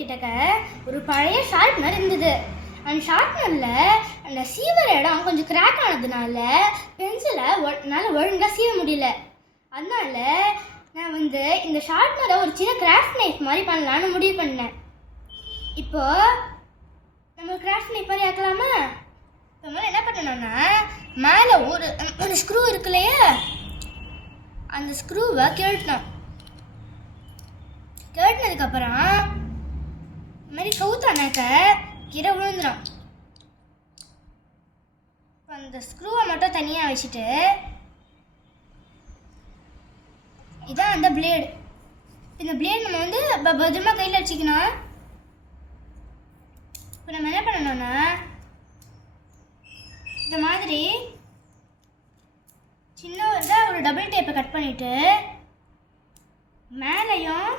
கிட்டக்க ஒரு பழைய ஷார்ப்னர் இருந்தது அந்த ஷார்ப்னரில் அந்த சீவர இடம் கொஞ்சம் கிராக் ஆனதுனால பென்சிலை என்னால் ஒழுங்காக சீவ முடியல அதனால நான் வந்து இந்த ஷார்ப்னரை ஒரு சின்ன கிராஃப்ட் நைஃப் மாதிரி பண்ணலான்னு முடிவு பண்ணேன் இப்போ நம்ம கிராஃப்ட் நைஃப் மாதிரி ஆக்கலாமா இப்போ என்ன பண்ணணும்னா மேலே ஒரு ஒரு ஸ்க்ரூ இருக்கு இல்லையா அந்த ஸ்க்ரூவை கேட்டணும் கேட்டினதுக்கப்புறம் பண்ணாக்க கவுத்தானாக்க கீழே விழுந்துடும் அந்த ஸ்க்ரூவை மட்டும் தனியாக வச்சுட்டு இதான் அந்த பிளேடு இந்த பிளேட் நம்ம வந்து பத்திரமா கையில் வச்சுக்கணும். இப்போ நம்ம என்ன பண்ணணும்னா இந்த மாதிரி சின்ன ஒரு டபுள் டேப்பை கட் பண்ணிட்டு மேலேயும்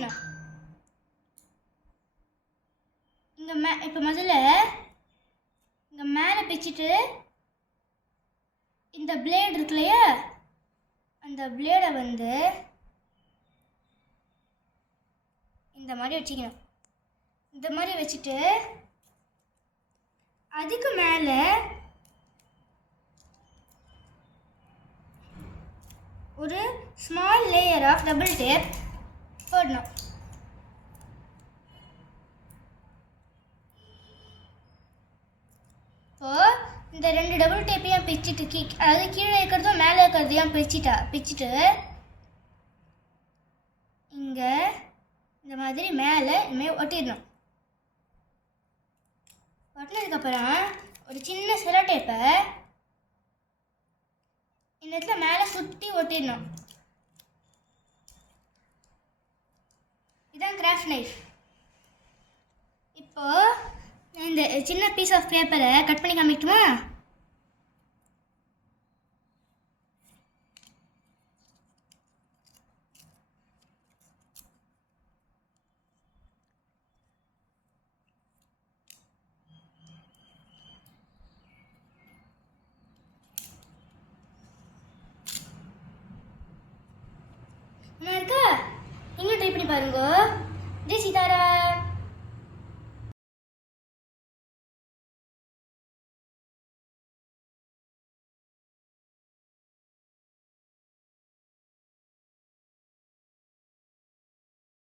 எழுதணும் இங்கே மே இப்போ முதல்ல இங்கே மேலே பிச்சுட்டு இந்த பிளேடு இருக்கு இல்லையா? அந்த பிளேடை வந்து இந்த மாதிரி வச்சுக்கணும். இந்த மாதிரி வச்சுட்டு அதுக்கு மேலே ஒரு small layer of double tape போடணும் இப்போ இந்த ரெண்டு டபுள் டேப்பையும் பிச்சுட்டு கீ அதாவது கீழே இருக்கிறதும் மேலே இருக்கிறதையும் பிச்சுட்டா பிச்சுட்டு இங்கே இந்த மாதிரி மேலே இனிமேல் ஒட்டிடணும். ஒட்டினதுக்கப்புறம் ஒரு சின்ன செலோ டேப்பை இந்த இடத்துல மேலே சுற்றி ஒட்டிடணும். இதுதான் கிராஃப்ட் நைஃப் இப்போ இந்த சின்ன பீஸ் ஆஃப் பேப்பரை கட் பண்ணி காமிக்கட்டுமா? இப்படி பாருங்க? ஜெய் சீதாராம்.